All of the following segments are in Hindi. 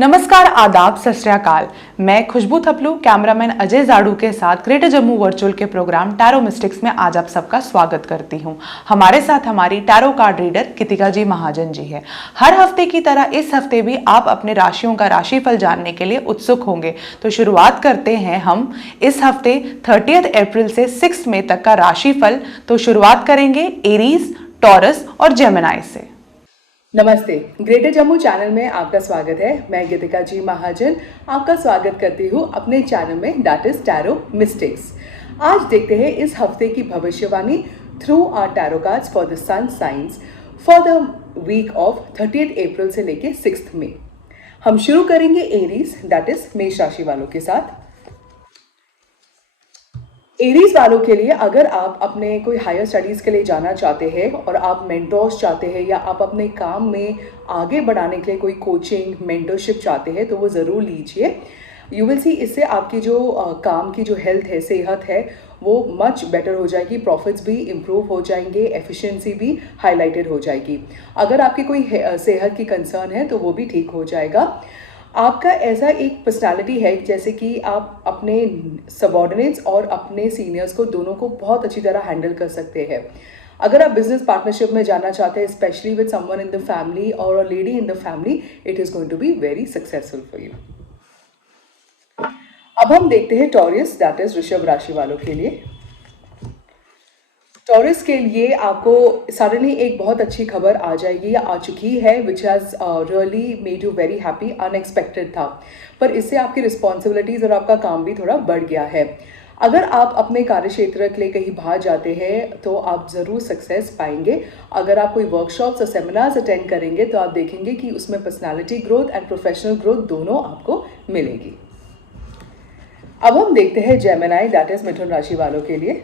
नमस्कार, आदाब, सत श्री अकाल। मैं खुशबू थपलू कैमरामैन अजय जाड़ू के साथ ग्रेटर जम्मू वर्चुअल के प्रोग्राम टैरो मिस्टिक्स में आज आप सबका स्वागत करती हूं। हमारे साथ हमारी टैरो कार्ड रीडर कृतिका जी महाजन जी है। हर हफ्ते की तरह इस हफ्ते भी आप अपने राशियों का राशिफल जानने के लिए उत्सुक होंगे, तो शुरुआत करते हैं हम इस हफ्ते 30 अप्रैल से 6 मई तक का राशिफल। तो शुरुआत करेंगे एरीज, टॉरस और जेमिनी से। नमस्ते, ग्रेटर जम्मू चैनल में आपका स्वागत है। मैं गीतिका जी महाजन आपका स्वागत करती हूँ अपने चैनल में, दैट इज टैरो मिस्टिक्स। आज देखते हैं इस हफ्ते की भविष्यवाणी through our tarot cards for the sun signs for the week of 30 अप्रैल से लेके 6 मई। हम शुरू करेंगे एरीज, दैट इज मेष राशि वालों के साथ। एरीज वालों के लिए, अगर आप अपने कोई हायर स्टडीज के लिए जाना चाहते हैं और आप मेंटोर्स चाहते हैं या आप अपने काम में आगे बढ़ाने के लिए कोई कोचिंग मेंटरशिप चाहते हैं, तो वो ज़रूर लीजिए। यू विल सी, इससे आपकी जो काम की जो हेल्थ है, सेहत है, वो मच बेटर हो जाएगी, प्रॉफिट्स भी इम्प्रूव हो जाएंगे, एफिशिएंसी भी हाईलाइटेड हो जाएगी। अगर आपकी कोई सेहत की कंसर्न है तो वो भी ठीक हो जाएगा। आपका ऐसा एक पर्सनालिटी है जैसे कि आप अपने सबऑर्डिनेट्स और अपने सीनियर्स को दोनों को बहुत अच्छी तरह हैंडल कर सकते हैं। अगर आप बिजनेस पार्टनरशिप में जाना चाहते हैं, specially with someone in the family और a lady in the family, it is going to be very successful for you. अब हम देखते हैं टॉरस, दैट इज वृषभ राशि वालों के लिए। टॉरस के लिए आपको सडनली एक बहुत अच्छी खबर आ जाएगी या आ चुकी है, which has really made you very happy, unexpected था, पर इससे आपकी रिस्पॉन्सिबिलिटीज़ और आपका काम भी थोड़ा बढ़ गया है। अगर आप अपने कार्य क्षेत्र के लिए कहीं बाहर जाते हैं तो आप ज़रूर सक्सेस पाएंगे। अगर आप कोई वर्कशॉप्स और सेमिनार्स अटेंड करेंगे तो आप देखेंगे कि उसमें personality growth and professional growth दोनों आपको मिलेगी। अब हम देखते हैं जेमिनी, दैट इज मिथुन राशि वालों के लिए।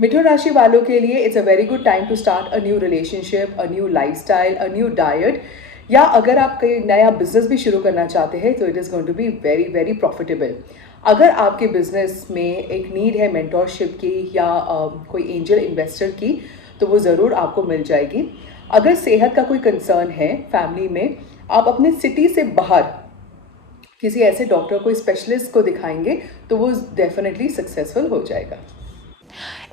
मिथुन राशि वालों के लिए it's a very good time to start a new relationship, a new lifestyle, a new diet, या अगर आप कोई नया बिजनेस भी शुरू करना चाहते हैं तो it is going to be very very profitable. अगर आपके बिजनेस में एक नीड है मेंटोरशिप की या कोई एंजल इन्वेस्टर की, तो वो ज़रूर आपको मिल जाएगी। अगर सेहत का कोई कंसर्न है फैमिली में, आप अपने सिटी से बाहर किसी ऐसे डॉक्टर को, स्पेशलिस्ट को दिखाएंगे तो वो डेफिनेटली सक्सेसफुल हो जाएगा।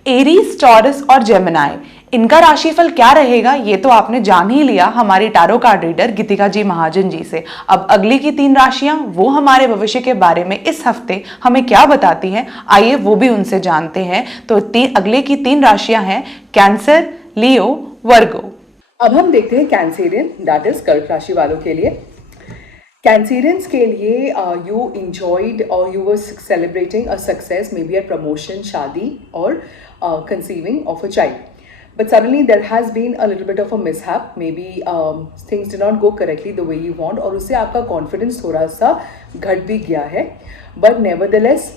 एरीज, टॉरस और जेमिनी, इनका राशिफल क्या रहेगा ये तो आपने जान ही लिया हमारी tarot card reader Geetika ji Mahajan ji से। अब अगली की 3 राशियां, वो हमारे भविष्य के बारे में इस हफ्ते हमें क्या बताती हैं, आइए वो भी उनसे जानते हैं। तो अगले की 3 राशियां हैं कैंसर, लियो, वर्गो। अब हम देखते हैं कैंसेरियन, दैट इज कर्क राशि वालों के लिए। कैंसेरियंस के लिए यू इंजॉयड और you were celebrating a success, may be a promotion, शादी और conceiving of a child. But suddenly there has been a little bit of a mishap. Maybe things did not go correctly the way you want, और उससे आपका कॉन्फिडेंस थोड़ा सा घट भी गया है। But nevertheless,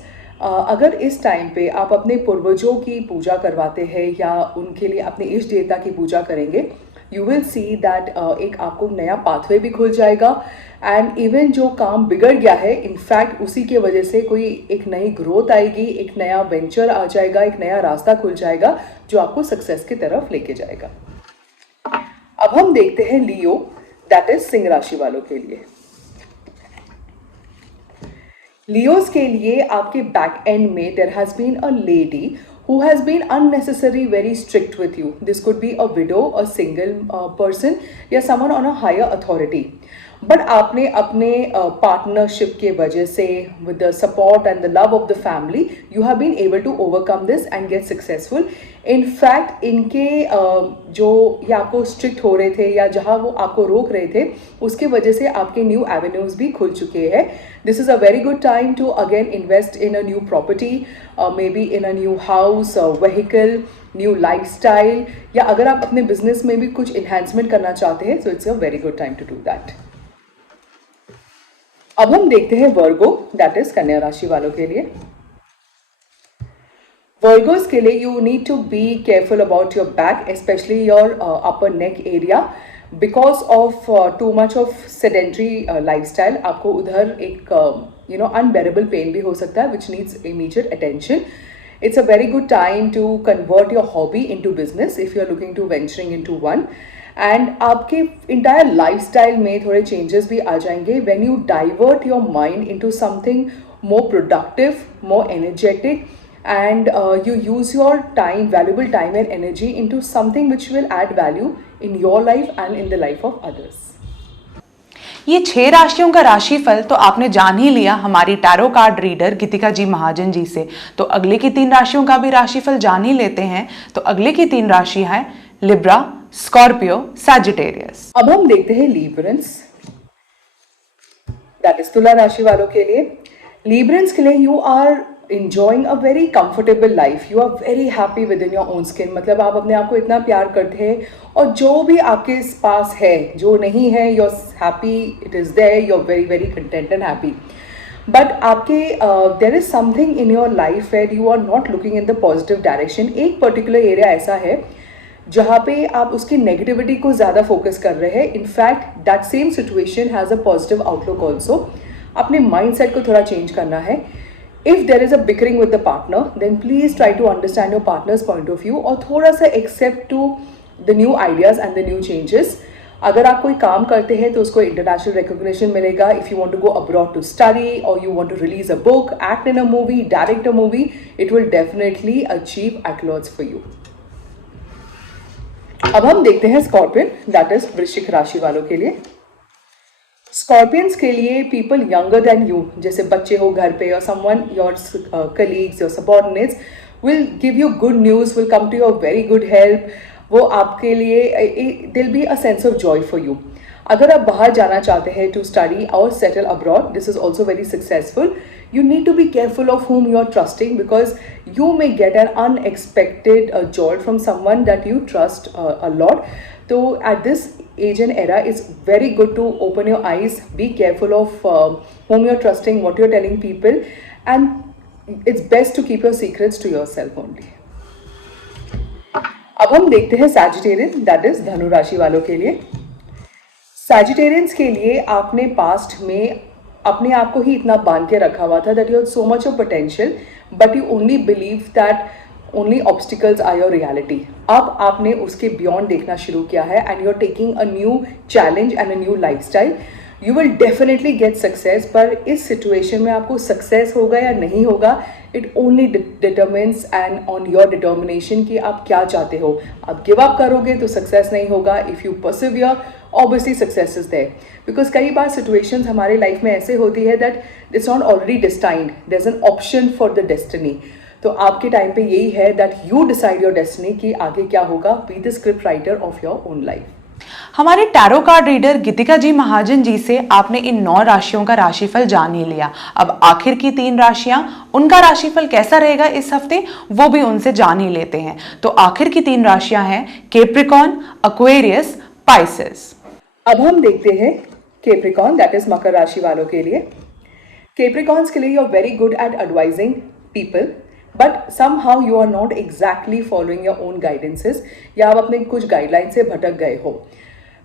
अगर इस टाइम पे आप अपने पूर्वजों की पूजा करवाते हैं या उनके लिए अपने इष्ट देवता की पूजा करेंगे, यू विल सी दैट एक आपको नया पाथवे भी खुल जाएगा। एंड इवन जो काम बिगड़ गया है, इनफैक्ट उसी के वजह से कोई एक नई ग्रोथ आएगी, एक नया वेंचर आ जाएगा, एक नया रास्ता खुल जाएगा जो आपको सक्सेस की तरफ लेके जाएगा। अब हम देखते हैं लियो, दैट इज सिंह राशि वालों के लिए। लियोस के लिए आपके बैक एंड में there has been a lady who has been unnecessarily very strict with you. This could be a widow, a single person, या someone on a higher authority. But आपने अपने पार्टनरशिप के वजह से, with the support and the love of the family, you have been able to overcome this and get successful. In fact इनके जो ये आपको स्ट्रिक्ट हो रहे थे या जहाँ वो आपको रोक रहे थे, उसके वजह से आपके न्यू एवेन्यूज भी खुल चुके हैं। This is a very good time to again invest in a new property, maybe in a new house, vehicle, new lifestyle, या अगर आप अपने बिजनेस में भी कुछ इन्हेंसमेंट करना चाहते हैं, so it's a very good time to do that. अब हम देखते हैं वर्गो, दैट इज कन्या राशि वालों के लिए। वर्गोस के लिए you need to be careful about your back, specially your upper neck area, because of too much of sedentary lifestyle. आपको उधर एक अनबेरेबल पेन भी हो सकता है, which needs immediate attention. It's a very good time to convert your hobby into business if you're looking to venturing into one. And आपके इंटायर लाइफस्टाइल में थोड़े चेंजेस भी आ जाएंगे when you divert your mind into something more productive, more energetic, and you use your time, valuable time and energy into something which will add value in your life and in the life of others. ये 6 राशियों का राशिफल तो आपने जान ही लिया हमारी tarot card reader Geetika ji Mahajan ji से। तो अगले की 3 राशियों का भी राशिफल जान ही लेते हैं। तो अगले की 3 राशि है लिब्रा, स्कॉर्पियो, सैजिटेरियस। अब हम देखते हैं लीब्रेंस, दैट इज तुला राशि वालों के लिए। लीब्रेंस के लिए you are enjoying a very comfortable life, you are very happy within your own skin, मतलब आप अपने आप को इतना प्यार करते हैं और जो भी आपके पास है, जो नहीं है, you're happy, it is there, you're very very content and happy. But आपके there is something in your life where you are not looking in the positive direction. एक particular area ऐसा है जहाँ पे आप उसकी नेगेटिविटी को ज़्यादा फोकस कर रहे हैं. In fact that same situation has a positive outlook also. अपने माइंड सेट को थोड़ा चेंज करना है. If there is a bickering with the partner, then please try to understand your partner's point of view और थोड़ा सा accept to the new ideas and the new changes. अगर आप कोई काम करते हैं तो उसको international recognition मिलेगा. If you want to go abroad to study or you want to release a book, act in a movie, direct a movie, it will definitely achieve accolades for you. अब हम देखते हैं स्कॉर्पियन, दैट इज वृश्चिक राशि वालों के लिए. स्कॉर्पियंस के लिए पीपल यंगर देन यू, जैसे बच्चे हो घर पे और someone your colleagues your subordinates will give you good news, will come to your very good help. वो आपके लिए दिल be a sense of joy for you. अगर आप बाहर जाना चाहते हैं टू स्टडी और settle abroad, this is also very successful. You need to be careful of whom you are trusting because you may get an unexpected jolt from someone that you trust a lot. So at this age and era, it's very good to open your eyes, be careful of whom you're trusting, what you're telling people, and it's best to keep your secrets to yourself only. अब हम देखते हैं सैजिटेरियन, दैट इज धनु राशि वालों के लिए. सैजिटेरियंस के लिए आपने पास्ट में अपने आप को ही इतना बांध के रखा हुआ था that you have so much of potential but you only believe that only obstacles are your reality. अब आपने उसके बियॉन्ड देखना शुरू किया है and you are taking a new challenge and a new lifestyle. You will definitely get success, पर इस सिचुएशन में आपको सक्सेस होगा या नहीं होगा, it only determines and on your determination कि आप क्या चाहते हो. आप गिव अप करोगे तो सक्सेस नहीं होगा. If you persevere, obviously success is there. Because कई बार सिचुएशंस हमारे लाइफ में ऐसे होती है that it's not already destined, there is an option for the destiny. तो आपके टाइम पे यही है that you decide your destiny कि आगे क्या होगा. Be the script writer of your own life. हमारे tarot card reader Geetika ji Mahajan ji से आपने इन 9 राशियों का राशिफल जान ही लिया. अब आखिर की 3 राशियां, उनका राशिफल कैसा रहेगा इस हफ्ते, वो भी उनसे जान ही लेते हैं. तो आखिर की 3 राशियां हैं कैप्रिकॉर्न, एक्वेरियस, पाइसेस. अब हम देखते हैं कैप्रिकॉर्न, दैट इज मकर राशि वालों के लिए. कैप्रिकॉर्न्स के लिए you are very good at advising people but somehow you are not exactly following your own guidances, या आप अपने कुछ गाइडलाइन से भटक गए हो.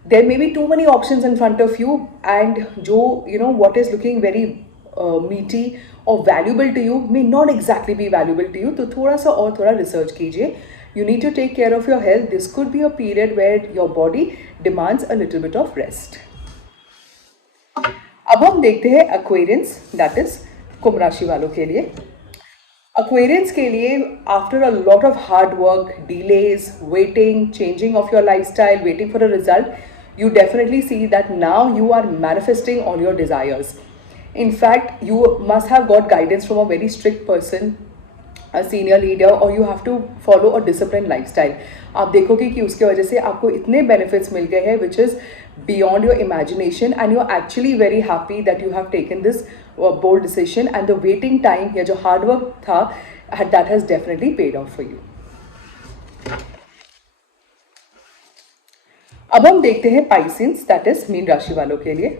There may be too many options in front of you and जो what is looking very meaty or valuable to you may not exactly be valuable to you. तो थोड़ा सा और थोड़ा रिसर्च कीजिए. You need to take care of your health. This could be a period where your body demands a little bit of rest. अब हम देखते हैं एक्वेरियंस, दैट इज कुंभ राशि वालों के लिए. Aquarians के लिए after a lot of hard work, delays, waiting, changing of your lifestyle, waiting for a result, you definitely see that now you are manifesting all your desires. In fact, you must have got guidance from a very strict person, a senior leader, or you have to follow a disciplined lifestyle. आप देखोगे कि उसके वजह से आपको इतने benefits मिल गए हैं which is beyond your imagination and you're actually very happy that you have taken this bold decision and the waiting time या जो hard work था that has definitely paid off for you. अब हम देखते हैं पाइसेंस, दैट इज मीन राशि वालों के लिए.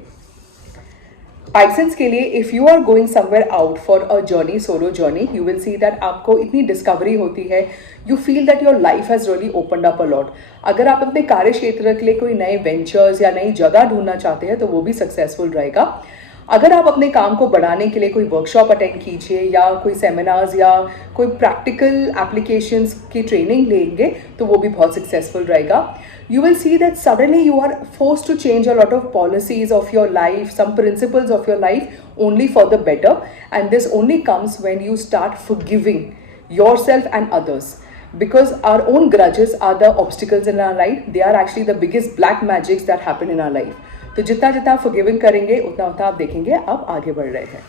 पाइसेंस के लिए if you are going somewhere out for a journey, solo journey, you will see that आपको इतनी डिस्कवरी होती है. You feel that your life has really opened up a lot. अगर आप अपने कार्य क्षेत्र के लिए कोई नए वेंचर्स या नई जगह ढूंढना चाहते हैं तो वो भी सक्सेसफुल रहेगा. अगर आप अपने काम को बढ़ाने के लिए कोई वर्कशॉप अटेंड कीजिए या कोई सेमिनार्स या कोई प्रैक्टिकल एप्लीकेशंस की ट्रेनिंग लेंगे तो वो भी बहुत सक्सेसफुल रहेगा. You will see that suddenly you are forced to change a lot of policies of your life, some principles of your life only for the better, and this only comes when you start forgiving yourself and others. Because our own grudges are the obstacles in our life. They are actually the biggest black magics that happen in our life. तो जितना जितना आप forgiving करेंगे उतना उतना आप देखेंगे आप आगे बढ़ रहे हैं.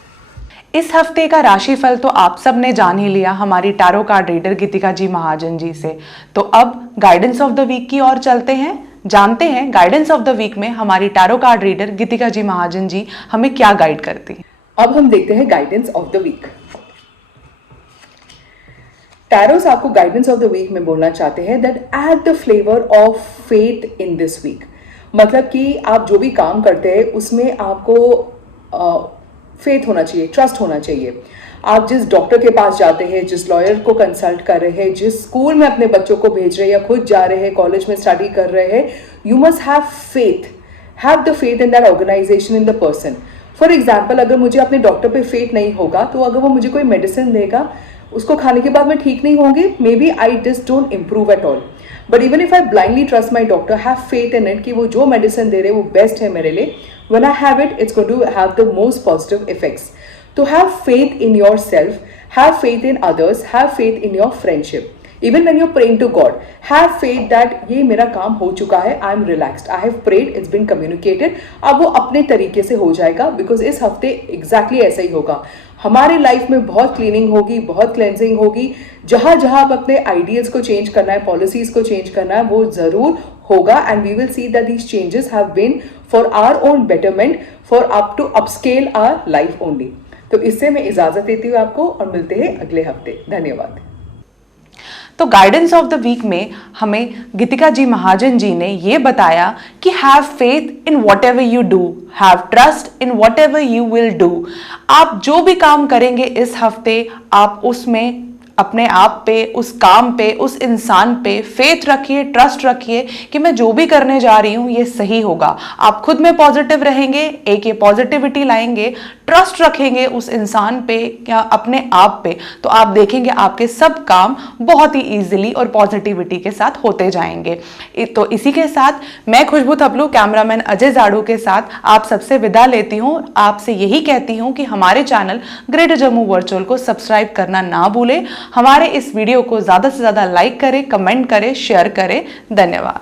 इस हफ्ते का राशिफल तो आप सब ने जान ही लिया हमारी tarot card reader Geetika ji Mahajan ji से. तो अब गाइडेंस ऑफ द वीक की ओर चलते हैं. जानते हैं गाइडेंस ऑफ द वीक में हमारी tarot card reader Geetika ji Mahajan ji हमें क्या गाइड करती हैं. अब हम देखते हैं guidance of the week. Tarots आपको गाइडेंस ऑफ द वीक में बोलना चाहते हैं that add the flavour of faith in this week. मतलब कि आप जो भी काम करते हैं उसमें आपको फेथ होना चाहिए, ट्रस्ट होना चाहिए. आप जिस डॉक्टर के पास जाते हैं, जिस लॉयर को कंसल्ट कर रहे हैं, जिस स्कूल में अपने बच्चों को भेज रहे हैं या खुद जा रहे हैं, कॉलेज में स्टडी कर रहे हैं, you must have faith. Have the faith in that organisation, in the person. For example, अगर मुझे अपने डॉक्टर पे फेथ नहीं होगा तो अगर वो मुझे कोई मेडिसिन देगा उसको खाने के बाद मैं ठीक नहीं होंगी, maybe I just don't improve at all. But even if I blindly trust my doctor, have faith in it कि वो जो मेडिसिन दे रहे हैं वो बेस्ट है मेरे लिए, when I have it, it's going to have the most positive effects. To have faith in yourself, have faith in others, have faith in your friendship. Even when you're praying to God, have faith that ये मेरा काम हो चुका है, I am relaxed, I have prayed, it's been communicated. अब वो अपने तरीके से हो जाएगा, because इस हफ्ते exactly ऐसा ही होगा. हमारे लाइफ में बहुत क्लीनिंग होगी, बहुत क्लेंजिंग होगी. जहाँ जहाँ आप अपने आइडियल्स को चेंज करना है, पॉलिसीज को चेंज करना है, वो जरूर होगा. And we will see that these changes have been for our own betterment, for up to upscale our life only. तो इससे मैं इजाजत देती हूँ आपको और मिलते हैं अगले हफ्ते. धन्यवाद. तो गाइडेंस ऑफ द वीक में हमें गीतिका जी महाजन जी ने ये बताया कि have faith in what ever you do, have trust in what ever you will do. आप जो भी काम करेंगे इस हफ्ते, आप उसमें अपने आप पे, उस काम पे, उस इंसान पे फेथ रखिए, ट्रस्ट रखिए कि मैं जो भी करने जा रही हूँ ये सही होगा. आप खुद में पॉजिटिव रहेंगे, एक ये पॉजिटिविटी लाएंगे, ट्रस्ट रखेंगे उस इंसान पे या अपने आप पे, तो आप देखेंगे आपके सब काम बहुत ही ईजिली और पॉजिटिविटी के साथ होते जाएंगे. तो इसी के साथ मैं खुशबू थपलू, कैमरामैन अजय जाड़ू के साथ आप सबसे विदा लेती हूँ. आपसे यही कहती हूँ कि हमारे चैनल ग्रेटर जम्मू वर्चुअल को सब्सक्राइब करना ना भूलें. हमारे इस वीडियो को ज़्यादा से ज़्यादा लाइक करें, कमेंट करें, शेयर करें. धन्यवाद.